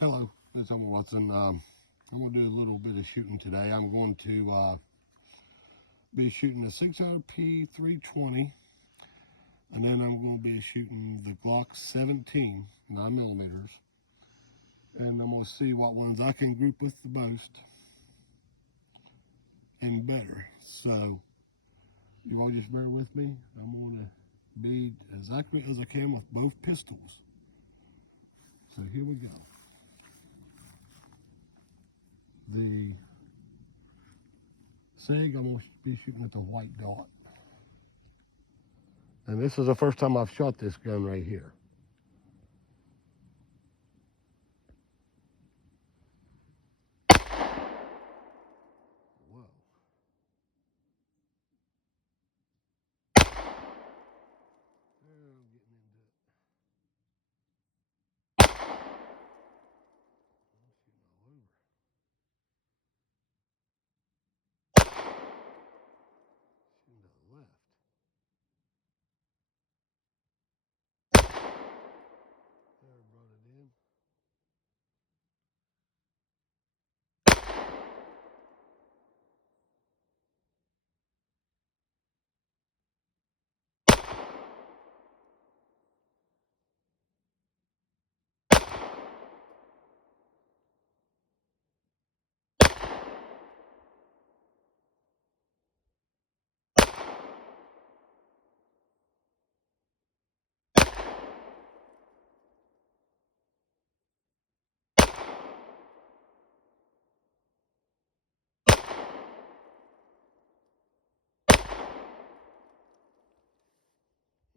Hello, this is Homer Watson. I'm going to do a little bit of shooting today. I'm going to be shooting a 600p 320, and then I'm going to be shooting the Glock 17 9mm, and I'm going to see what ones I can group with the most and better. So you all just bear with me. I'm going to be as accurate as I can with both pistols. So here we go. The SIG, I'm going to be shooting at the white dot. And this is the first time I've shot this gun right here. Whoa. I'm getting into it. I'm shooting all over. Shooting to the left. There, brought it in.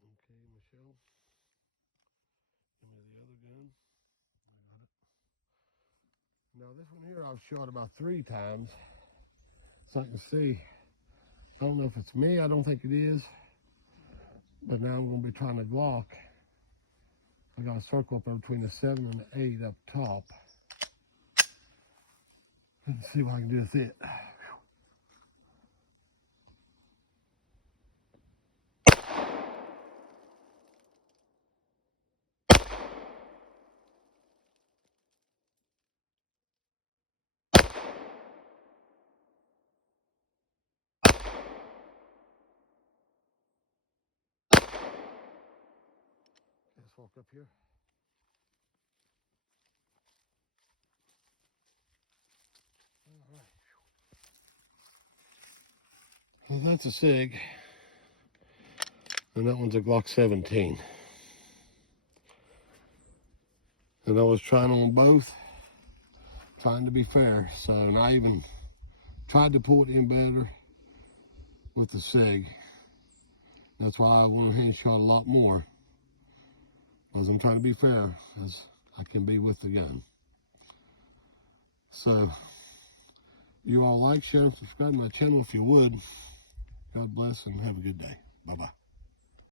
Okay, Michelle. Give me the other gun. I got it. Now this one here I've shot about 3 times. So I can see. I don't know if it's me, I don't think it is. But now I'm going to be trying the Glock. I got a circle up there between the 7 and the 8 up top. Let's see what I can do with it. Let's walk up here. All right. Well, that's a SIG. And that one's a Glock 17. And I was trying on both, trying to be fair. So, and I even tried to pull it in better with the SIG. That's why I went ahead and shot a lot more, because I'm trying to be fair as I can be with the gun. So, you all like, share, and subscribe to my channel if you would. God bless and have a good day. Bye-bye.